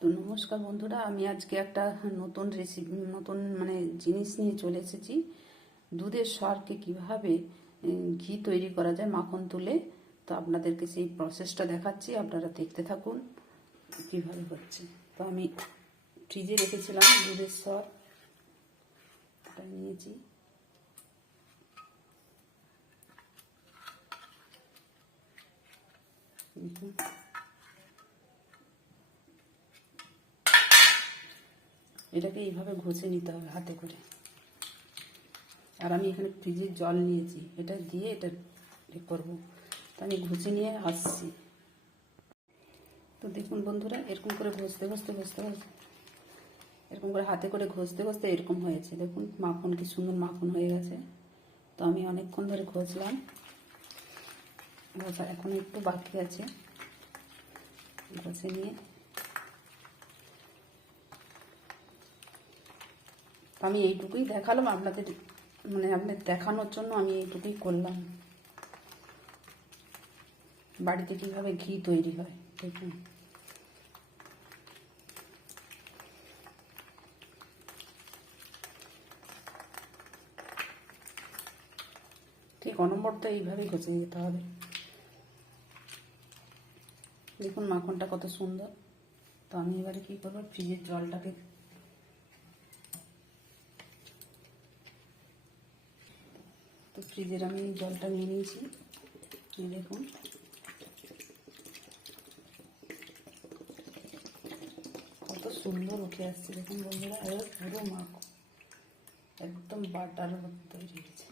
তো নমস্কার বন্ধুরা, আমি আজকে একটা নতুন রেসিপি নতুন জিনিস নিয়ে চলে এসেছি। দুধের স্বরকে কিভাবে ঘি তৈরি করা যায় মাখন তুলে। তো আপনাদেরকে সেই প্রসেসটা দেখাচ্ছি, আপনারা দেখতে থাকুন কিভাবে হচ্ছে। তো আমি ফ্রিজে রেখেছিলাম দুধের স্বর, এটা নিয়েছি। দেখুন, এটাকে এইভাবে ঘষে নিতে হবে হাতে করে। আর আমি এখানে ফ্রিজের জল নিয়েছি, এটা দিয়ে এটা করবো। তো আমি ঘষে নিয়ে আসছি। তো দেখুন বন্ধুরা, এরকম করে ঘষতে ঘষতে এরকম করে হাতে করে ঘষতে ঘষতে এরকম হয়েছে। দেখুন মাখন কি সুন্দর মাখন হয়ে গেছে। তো আমি অনেকক্ষণ ধরে ঘষলাম, ঘষা এখন একটু বাকি আছে। ঘষে নিয়ে আমি এইটুকুই দেখালাম আপনাদের, আপনাদের দেখানোর জন্য আমি এইটুকুই করলাম বাড়িতে কিভাবে ঘি তৈরি হয়। দেখুন, ঠিক অনবরত এইভাবেই ঘষে যেতে হবে। দেখুন মাখনটা কত সুন্দর। তো আমি এবারে কি করবো, ফ্রিজের জলটাকে তো ফ্রিজের আমি জলটা নিয়ে নিয়েছি। দেখুন কত সুন্দর উঠে আসছে। দেখুন বন্ধুরা, এবার পুরো মাখন একদম বাটার মতো তৈরি হয়েছে।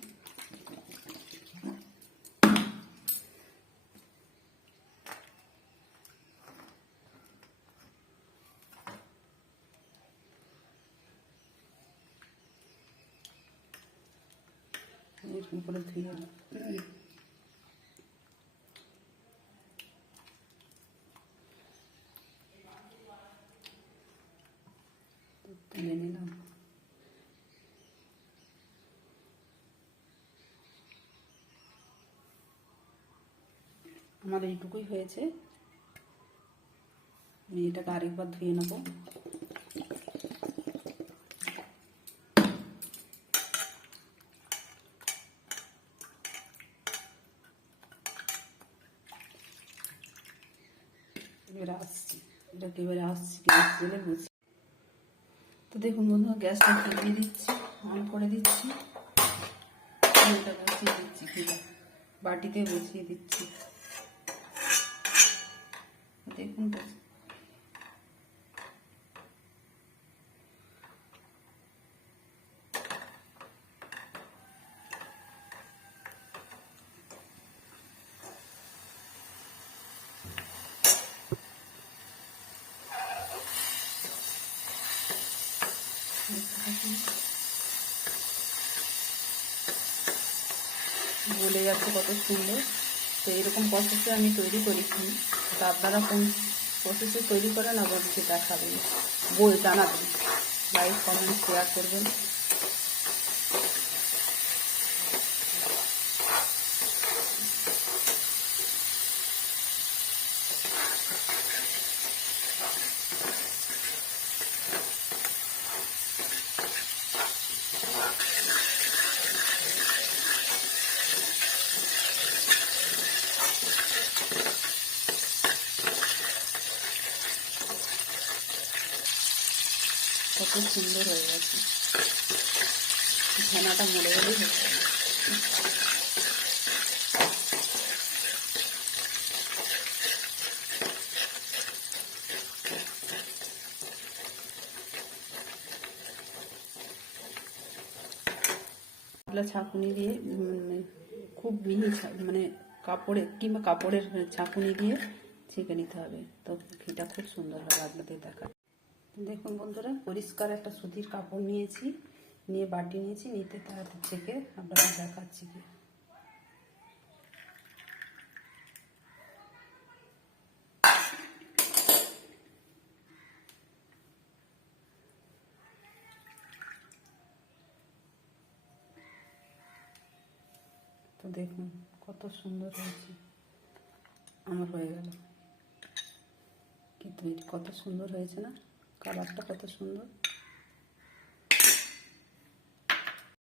এরকম করে ধুয়ে তুলে নিলাম। আমার এইটুকুই হয়েছে, আমি এটাকে আরেকবার ধুয়ে নেব। এবারে আসছি, এটাকে এবারে আসছি গ্যাস জেলে বসি। তো দেখুন বন্ধুরা, গ্যাসটা দিয়ে দিচ্ছি, অন করে দিচ্ছি। এটা বসিয়ে দিচ্ছি, ঘিটা বাটিতে বসিয়ে দিচ্ছি। দেখুন বলে যাচ্ছে কত সুন্দর। তো এরকম প্রসেসে আমি তৈরি করেছি। তো আপনারা কোন প্রসেসে তৈরি করেন অবশ্যই দেখাবেন, জানাবেন, লাইক কমেন্ট শেয়ার করবেন। কত সুন্দর হয়ে গেছে, ছানাটা মরে গেলেই হয়ে যাবে। ছাঁকুনি দিয়ে খুব মিহি কাপড়ে কিংবা কাপড়ের ছাঁকুনি দিয়ে ছেঁকে নিতে হবে। তো ঘিটা খুব সুন্দর হবে আপনাদের দেখা। দেখুন বন্ধুরা, পরিষ্কার একটা সুতির কাপড় নিয়েছি, নিয়ে বাটি নিয়েছি, নিতে তাড়াতাড়ি ছেঁকে আপনাদের দেখাচ্ছি কি। তো দেখুন কত সুন্দর হয়েছে, আমার হয়ে গেল। কি তৈরি, কত সুন্দর হয়েছে না, কালারটা কত সুন্দর।